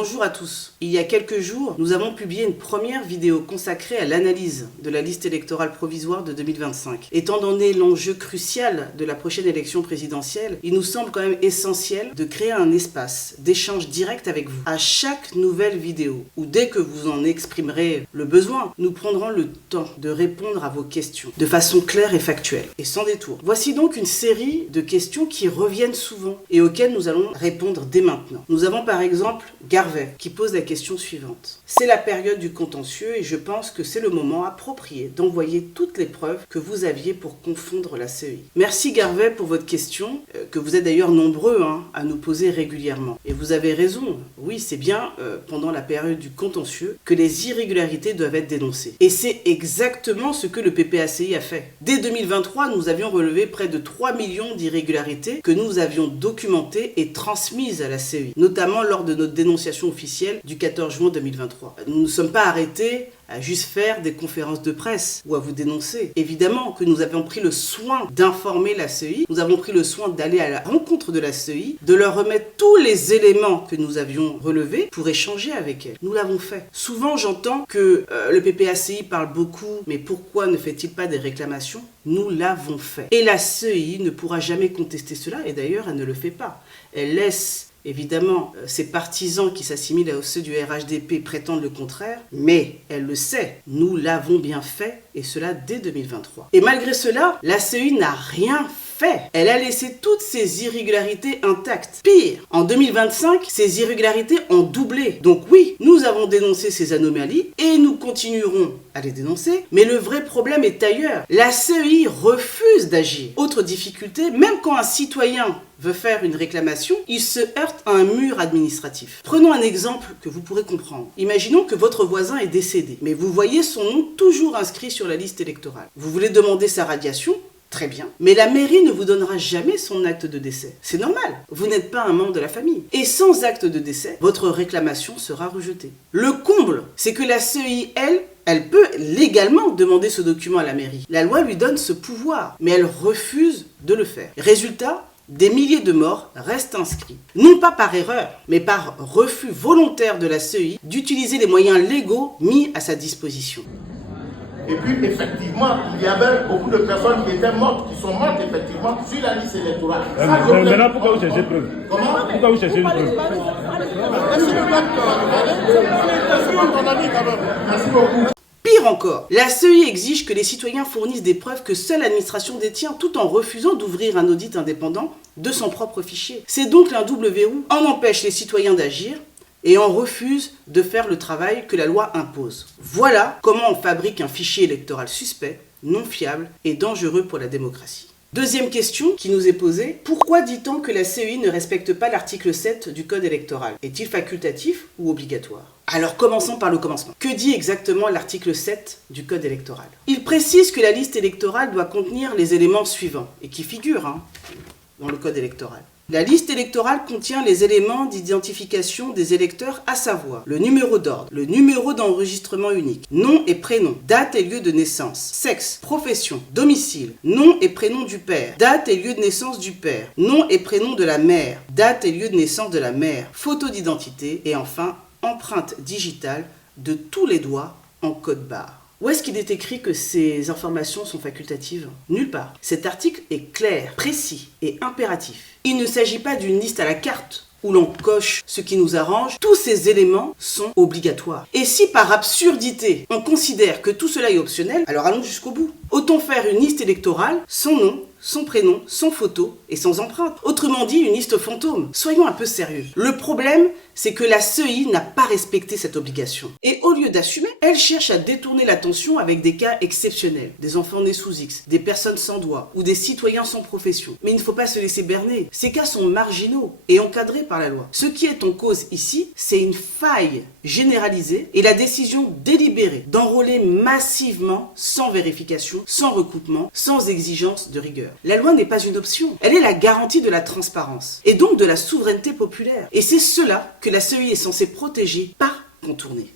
Bonjour à tous. Il y a quelques jours, nous avons publié une première vidéo consacrée à l'analyse de la liste électorale provisoire de 2025. Étant donné l'enjeu crucial de la prochaine élection présidentielle, il nous semble quand même essentiel de créer un espace d'échange direct avec vous. À chaque nouvelle vidéo, ou dès que vous en exprimerez le besoin, nous prendrons le temps de répondre à vos questions de façon claire et factuelle, et sans détour. Voici donc une série de questions qui reviennent souvent et auxquelles nous allons répondre dès maintenant. Nous avons par exemple Garvey qui pose la question suivante. C'est la période du contentieux et je pense que c'est le moment approprié d'envoyer toutes les preuves que vous aviez pour confondre la CEI. Merci Garvey pour votre question, que vous êtes d'ailleurs nombreux à nous poser régulièrement. Et vous avez raison, oui c'est bien pendant la période du contentieux que les irrégularités doivent être dénoncées. Et c'est exactement ce que le PPACI a fait. Dès 2023, nous avions relevé près de 3 millions d'irrégularités que nous avions documentées et transmises à la CEI, notamment lors de notre dénonciation officielle du 14 juin 2023. Nous ne nous sommes pas arrêtés à juste faire des conférences de presse ou à vous dénoncer. Évidemment que nous avons pris le soin d'informer la CEI, nous avons pris le soin d'aller à la rencontre de la CEI, de leur remettre tous les éléments que nous avions relevés pour échanger avec elle. Nous l'avons fait. Souvent j'entends que le PPACI parle beaucoup, mais pourquoi ne fait-il pas des réclamations? Nous l'avons fait. Et la CEI ne pourra jamais contester cela, et d'ailleurs elle ne le fait pas. Elle laisse évidemment, ces partisans qui s'assimilent à ceux du RHDP prétendent le contraire, mais elle le sait, nous l'avons bien fait, et cela dès 2023. Et malgré cela, la CEI n'a rien fait. Elle a laissé toutes ces irrégularités intactes. Pire, en 2025, ces irrégularités ont doublé. Donc oui, nous avons dénoncé ces anomalies, et nous continuerons à les dénoncer, mais le vrai problème est ailleurs. La CEI refuse d'agir. Autre difficulté, même quand un citoyen veut faire une réclamation, il se heurte à un mur administratif. Prenons un exemple que vous pourrez comprendre. Imaginons que votre voisin est décédé, mais vous voyez son nom toujours inscrit sur la liste électorale. Vous voulez demander sa radiation? Très bien. Mais la mairie ne vous donnera jamais son acte de décès. C'est normal. Vous n'êtes pas un membre de la famille. Et sans acte de décès, votre réclamation sera rejetée. Le comble, c'est que la CEI, elle peut légalement demander ce document à la mairie. La loi lui donne ce pouvoir, mais elle refuse de le faire. Résultat, des milliers de morts restent inscrits. Non pas par erreur, mais par refus volontaire de la CEI d'utiliser les moyens légaux mis à sa disposition. Et puis, effectivement, il y avait beaucoup de personnes qui étaient mortes, qui sont mortes, effectivement, sur la liste électorale. Maintenant, pourquoi vous cherchez preuve? Comment? Pourquoi vous cherchez une preuve? Laisse-moi ton ami, quand même. Merci beaucoup. Pire encore, la CEI exige que les citoyens fournissent des preuves que seule l'administration détient tout en refusant d'ouvrir un audit indépendant de son propre fichier. C'est donc un double verrou. On empêche les citoyens d'agir et on refuse de faire le travail que la loi impose. Voilà comment on fabrique un fichier électoral suspect, non fiable et dangereux pour la démocratie. Deuxième question qui nous est posée, pourquoi dit-on que la CEI ne respecte pas l'article 7 du Code électoral? Est-il facultatif ou obligatoire? Alors commençons par le commencement. Que dit exactement l'article 7 du Code électoral? Il précise que la liste électorale doit contenir les éléments suivants, et qui figurent dans le Code électoral. La liste électorale contient les éléments d'identification des électeurs, à savoir le numéro d'ordre, le numéro d'enregistrement unique, nom et prénom, date et lieu de naissance, sexe, profession, domicile, nom et prénom du père, date et lieu de naissance du père, nom et prénom de la mère, date et lieu de naissance de la mère, photo d'identité et enfin empreinte digitale de tous les doigts en code barre. Où est-ce qu'il est écrit que ces informations sont facultatives? Nulle part. Cet article est clair, précis et impératif. Il ne s'agit pas d'une liste à la carte où l'on coche ce qui nous arrange. Tous ces éléments sont obligatoires. Et si par absurdité, on considère que tout cela est optionnel, alors allons jusqu'au bout. Autant faire une liste électorale, son nom, son prénom, sans photo et sans empreinte. Autrement dit, une liste fantôme. Soyons un peu sérieux. Le problème, c'est que la CEI n'a pas respecté cette obligation. Et au lieu d'assumer, elle cherche à détourner l'attention avec des cas exceptionnels. Des enfants nés sous X, des personnes sans doigts ou des citoyens sans profession. Mais il ne faut pas se laisser berner. Ces cas sont marginaux et encadrés par la loi. Ce qui est en cause ici, c'est une faille généralisée et la décision délibérée d'enrôler massivement, sans vérification, sans recoupement, sans exigence de rigueur. La loi n'est pas une option. Elle est la garantie de la transparence et donc de la souveraineté populaire. Et c'est cela que la CEI est censée protéger, pas contourner.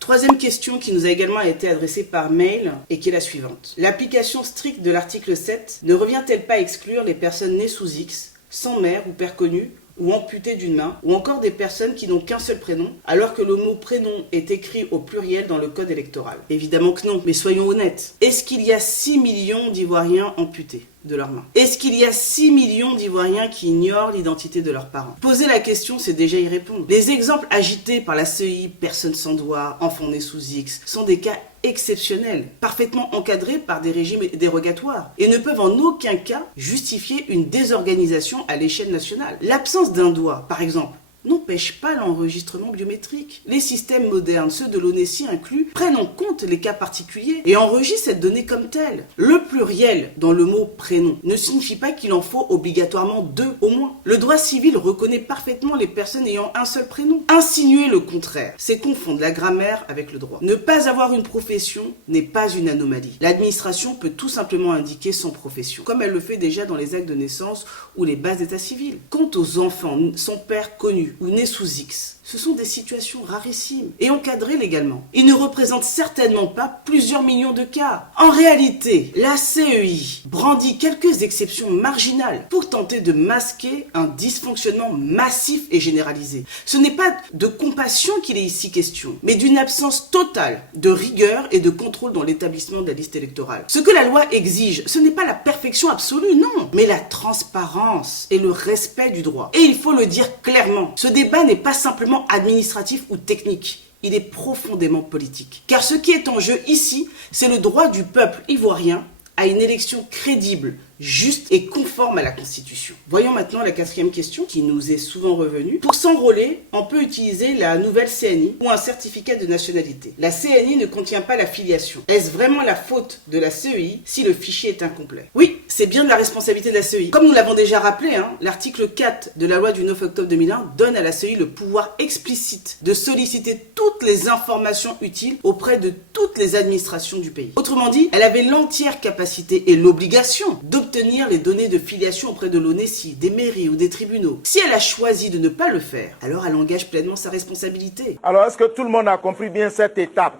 Troisième question qui nous a également été adressée par mail et qui est la suivante. L'application stricte de l'article 7 ne revient-elle pas à exclure les personnes nées sous X, sans mère ou père connu, ou amputées d'une main, ou encore des personnes qui n'ont qu'un seul prénom, alors que le mot prénom est écrit au pluriel dans le code électoral? Évidemment que non, mais soyons honnêtes. Est-ce qu'il y a 6 millions d'Ivoiriens amputés de leurs mains? Est-ce qu'il y a 6 millions d'Ivoiriens qui ignorent l'identité de leurs parents? Poser la question, c'est déjà y répondre. Les exemples agités par la CEI, personnes sans doigt, enfants nés sous X, sont des cas exceptionnels, parfaitement encadrés par des régimes dérogatoires, et ne peuvent en aucun cas justifier une désorganisation à l'échelle nationale. L'absence d'un doigt, par exemple, n'empêche pas l'enregistrement biométrique. Les systèmes modernes, ceux de l'ONESI inclus, prennent en compte les cas particuliers et enregistrent cette donnée comme telle. Le pluriel dans le mot prénom ne signifie pas qu'il en faut obligatoirement 2 au moins. Le droit civil reconnaît parfaitement les personnes ayant un seul prénom. Insinuer le contraire, c'est confondre la grammaire avec le droit. Ne pas avoir une profession n'est pas une anomalie. L'administration peut tout simplement indiquer son profession, comme elle le fait déjà dans les actes de naissance ou les bases d'état civil. Quant aux enfants, son père connu ou nés sous X, ce sont des situations rarissimes et encadrées légalement. Ils ne représentent certainement pas plusieurs millions de cas. En réalité, la CEI brandit quelques exceptions marginales pour tenter de masquer un dysfonctionnement massif et généralisé. Ce n'est pas de compassion qu'il est ici question, mais d'une absence totale de rigueur et de contrôle dans l'établissement de la liste électorale. Ce que la loi exige, ce n'est pas la perfection absolue, non, mais la transparence et le respect du droit. Et il faut le dire clairement, ce débat n'est pas simplement administratif ou technique. Il est profondément politique. Car ce qui est en jeu ici, c'est le droit du peuple ivoirien à une élection crédible, juste et conforme à la Constitution. Voyons maintenant la 4e question qui nous est souvent revenue. Pour s'enrôler, on peut utiliser la nouvelle CNI ou un certificat de nationalité. La CNI ne contient pas la filiation. Est-ce vraiment la faute de la CEI si le fichier est incomplet? Oui, c'est bien de la responsabilité de la CEI. Comme nous l'avons déjà rappelé, l'article 4 de la loi du 9 octobre 2001 donne à la CEI le pouvoir explicite de solliciter toutes les informations utiles auprès de toutes les administrations du pays. Autrement dit, elle avait l'entière capacité et l'obligation d'obtenir les données de filiation auprès de l'ONESI, des mairies ou des tribunaux. Si elle a choisi de ne pas le faire, alors elle engage pleinement sa responsabilité. Alors, est-ce que tout le monde a compris bien cette étape?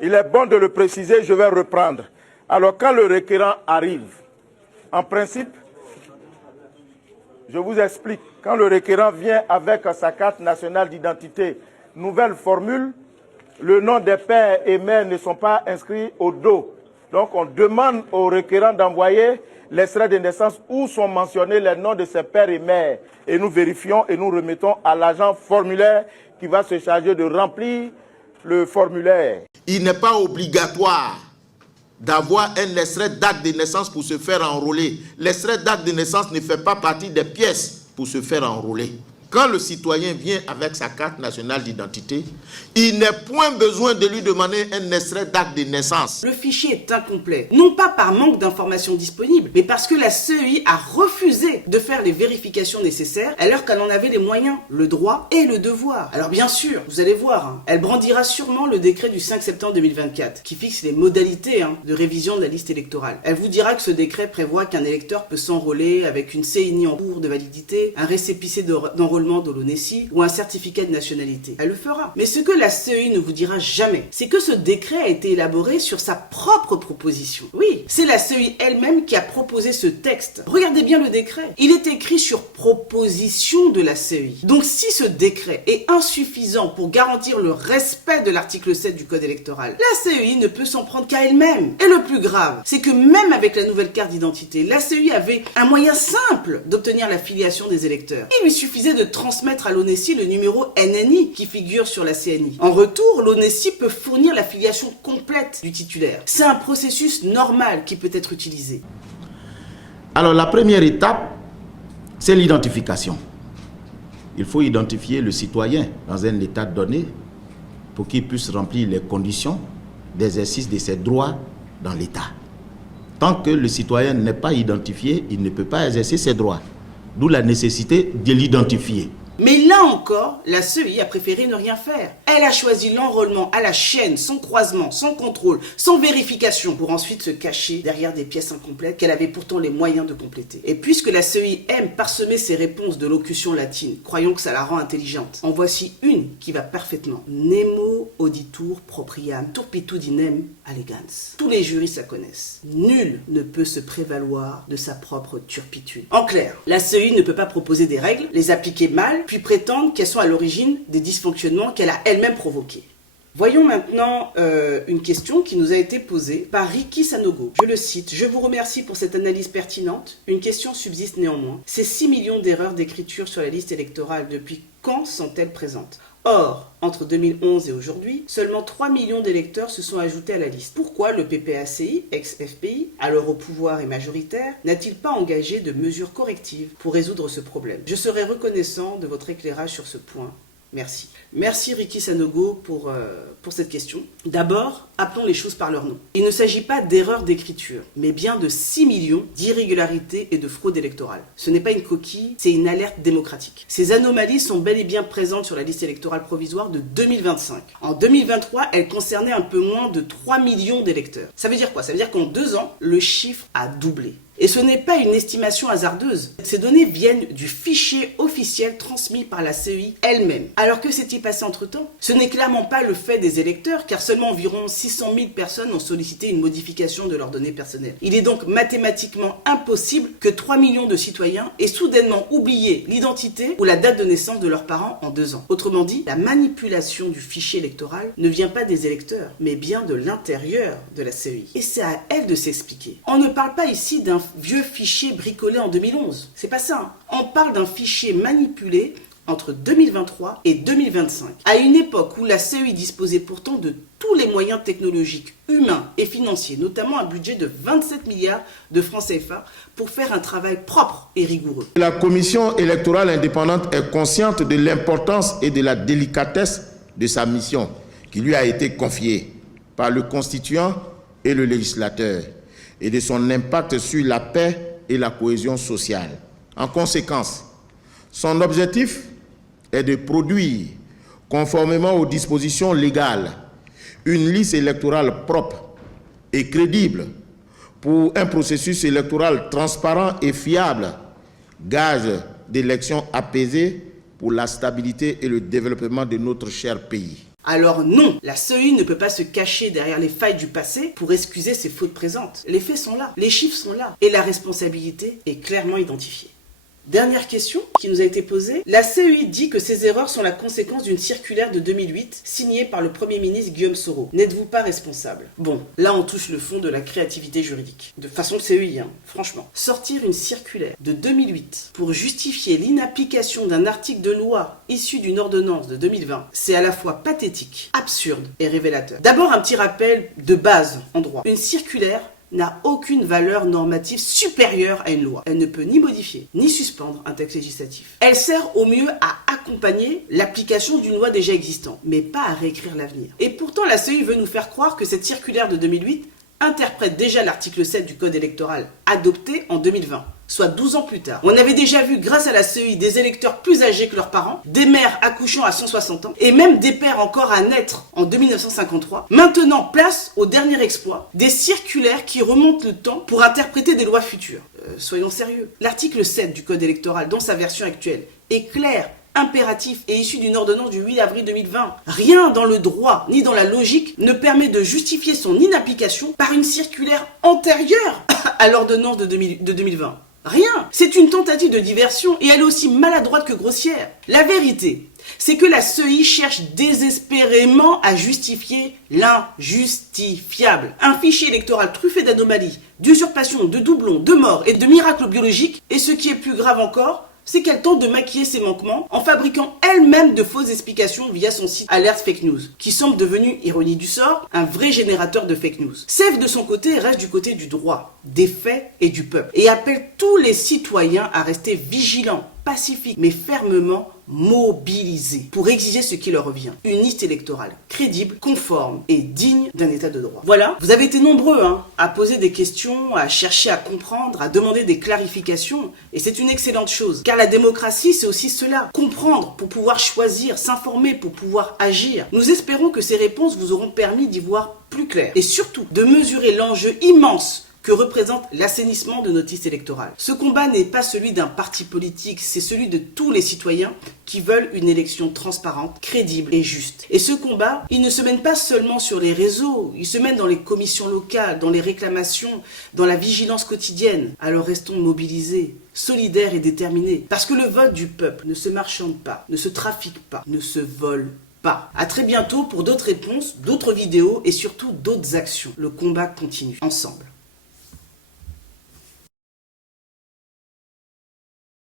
Il est bon de le préciser, je vais reprendre. Alors, quand le requérant arrive, en principe, je vous explique, quand le requérant vient avec sa carte nationale d'identité, nouvelle formule, le nom des pères et mères ne sont pas inscrits au dos. Donc, on demande au requérant d'envoyer l'extrait de naissance où sont mentionnés les noms de ses pères et mères. Et nous vérifions et nous remettons à l'agent formulaire qui va se charger de remplir le formulaire. Il n'est pas obligatoire d'avoir un extrait d'acte de naissance pour se faire enrôler. L'extrait d'acte de naissance ne fait pas partie des pièces pour se faire enrôler. Quand le citoyen vient avec sa carte nationale d'identité, il n'est point besoin de lui demander un extrait d'acte de naissance. Le fichier est incomplet, non pas par manque d'informations disponibles, mais parce que la CEI a refusé de faire les vérifications nécessaires alors qu'elle en avait les moyens, le droit et le devoir. Alors bien sûr, vous allez voir, elle brandira sûrement le décret du 5 septembre 2024 qui fixe les modalités de révision de la liste électorale. Elle vous dira que ce décret prévoit qu'un électeur peut s'enrôler avec une CNI en cours de validité, un récépissé d'enrôlement de l'ONESI ou un certificat de nationalité. Elle le fera. Mais ce que la CEI ne vous dira jamais, c'est que ce décret a été élaboré sur sa propre proposition. Oui, c'est la CEI elle-même qui a proposé ce texte. Regardez bien le décret. Il est écrit sur proposition de la CEI. Donc si ce décret est insuffisant pour garantir le respect de l'article 7 du code électoral, la CEI ne peut s'en prendre qu'à elle-même. Et le plus grave, c'est que même avec la nouvelle carte d'identité, la CEI avait un moyen simple d'obtenir la filiation des électeurs. Il lui suffisait de transmettre à l'ONESI le numéro NNI qui figure sur la CNI. En retour, l'ONESI peut fournir la filiation complète du titulaire. C'est un processus normal qui peut être utilisé. Alors la première étape, c'est l'identification. Il faut identifier le citoyen dans un état donné pour qu'il puisse remplir les conditions d'exercice de ses droits dans l'État. Tant que le citoyen n'est pas identifié, il ne peut pas exercer ses droits. D'où la nécessité de l'identifier. Mais là encore, la CEI a préféré ne rien faire. Elle a choisi l'enrôlement à la chaîne, sans croisement, sans contrôle, sans vérification, pour ensuite se cacher derrière des pièces incomplètes qu'elle avait pourtant les moyens de compléter. Et puisque la CEI aime parsemer ses réponses de locution latine, croyons que ça la rend intelligente, en voici une qui va parfaitement. Nemo auditur propriam turpitudinem allegans. Tous les juristes la connaissent. Nul ne peut se prévaloir de sa propre turpitude. En clair, la CEI ne peut pas proposer des règles, les appliquer mal, puis prétendre qu'elles sont à l'origine des dysfonctionnements qu'elle a elle-même provoqués. Voyons maintenant une question qui nous a été posée par Ricky Sanogo. Je le cite: « Je vous remercie pour cette analyse pertinente. Une question subsiste néanmoins. Ces 6 millions d'erreurs d'écriture sur la liste électorale, depuis quand sont-elles présentes ? Or, entre 2011 et aujourd'hui, seulement 3 millions d'électeurs se sont ajoutés à la liste. Pourquoi le PPACI, ex-FPI, alors au pouvoir et majoritaire, n'a-t-il pas engagé de mesures correctives pour résoudre ce problème ? Je serais reconnaissant de votre éclairage sur ce point. Merci. » Merci Ricky Sanogo pour cette question. D'abord, appelons les choses par leur nom. Il ne s'agit pas d'erreur d'écriture, mais bien de 6 millions d'irrégularités et de fraude électorale. Ce n'est pas une coquille, c'est une alerte démocratique. Ces anomalies sont bel et bien présentes sur la liste électorale provisoire de 2025. En 2023, elles concernaient un peu moins de 3 millions d'électeurs. Ça veut dire quoi ? Ça veut dire qu'en 2 ans, le chiffre a doublé. Et ce n'est pas une estimation hasardeuse. Ces données viennent du fichier officiel transmis par la CEI elle-même. Alors que s'est-il passé entre-temps ? Ce n'est clairement pas le fait des électeurs, car seulement environ 600 000 personnes ont sollicité une modification de leurs données personnelles. Il est donc mathématiquement impossible que 3 millions de citoyens aient soudainement oublié l'identité ou la date de naissance de leurs parents en 2 ans. Autrement dit, la manipulation du fichier électoral ne vient pas des électeurs, mais bien de l'intérieur de la CEI. Et c'est à elle de s'expliquer. On ne parle pas ici d'un vieux fichier bricolé en 2011. C'est pas ça. Hein. On parle d'un fichier manipulé entre 2023 et 2025, à une époque où la CEI disposait pourtant de tous les moyens technologiques, humains et financiers, notamment un budget de 27 milliards de francs CFA pour faire un travail propre et rigoureux. La commission électorale indépendante est consciente de l'importance et de la délicatesse de sa mission qui lui a été confiée par le constituant et le législateur, et de son impact sur la paix et la cohésion sociale. En conséquence, son objectif est de produire, conformément aux dispositions légales, une liste électorale propre et crédible pour un processus électoral transparent et fiable, gage d'élections apaisées pour la stabilité et le développement de notre cher pays. Alors non, la CEI ne peut pas se cacher derrière les failles du passé pour excuser ses fautes présentes. Les faits sont là, les chiffres sont là, et la responsabilité est clairement identifiée. Dernière question qui nous a été posée. La CEI dit que ces erreurs sont la conséquence d'une circulaire de 2008 signée par le Premier ministre Guillaume Soro. N'êtes-vous pas responsable ? Bon, là on touche le fond de la créativité juridique. De façon CEI, franchement. Sortir une circulaire de 2008 pour justifier l'inapplication d'un article de loi issu d'une ordonnance de 2020, c'est à la fois pathétique, absurde et révélateur. D'abord un petit rappel de base en droit. Une circulaire n'a aucune valeur normative supérieure à une loi. Elle ne peut ni modifier, ni suspendre un texte législatif. Elle sert au mieux à accompagner l'application d'une loi déjà existante, mais pas à réécrire l'avenir. Et pourtant, la CEI veut nous faire croire que cette circulaire de 2008 interprète déjà l'article 7 du Code électoral adopté en 2020. Soit 12 ans plus tard. On avait déjà vu, grâce à la CEI, des électeurs plus âgés que leurs parents, des mères accouchant à 160 ans, et même des pères encore à naître en 1953. Maintenant, place au dernier exploit, des circulaires qui remontent le temps pour interpréter des lois futures. Soyons sérieux. L'article 7 du Code électoral, dans sa version actuelle, est clair, impératif et issu d'une ordonnance du 8 avril 2020. Rien dans le droit ni dans la logique ne permet de justifier son inapplication par une circulaire antérieure à l'ordonnance de 2020. Rien. C'est une tentative de diversion et elle est aussi maladroite que grossière. La vérité, c'est que la CEI cherche désespérément à justifier l'injustifiable. Un fichier électoral truffé d'anomalies, d'usurpations, de doublons, de morts et de miracles biologiques. Et ce qui est plus grave encore, c'est qu'elle tente de maquiller ses manquements en fabriquant elle-même de fausses explications via son site Alert Fake News, qui semble devenu, ironie du sort, un vrai générateur de fake news. Sèvres de son côté reste du côté du droit, des faits et du peuple, et appelle tous les citoyens à rester vigilants, pacifiques, mais fermement mobilisés pour exiger ce qui leur revient. Une liste électorale crédible, conforme et digne d'un état de droit. Voilà, vous avez été nombreux à poser des questions, à chercher à comprendre, à demander des clarifications, et c'est une excellente chose. Car la démocratie, c'est aussi cela. Comprendre pour pouvoir choisir, s'informer pour pouvoir agir. Nous espérons que ces réponses vous auront permis d'y voir plus clair. Et surtout, de mesurer l'enjeu immense que représente l'assainissement de notre liste électorale. Ce combat n'est pas celui d'un parti politique, c'est celui de tous les citoyens qui veulent une élection transparente, crédible et juste. Et ce combat, il ne se mène pas seulement sur les réseaux, il se mène dans les commissions locales, dans les réclamations, dans la vigilance quotidienne. Alors restons mobilisés, solidaires et déterminés. Parce que le vote du peuple ne se marchande pas, ne se trafique pas, ne se vole pas. À très bientôt pour d'autres réponses, d'autres vidéos et surtout d'autres actions. Le combat continue ensemble.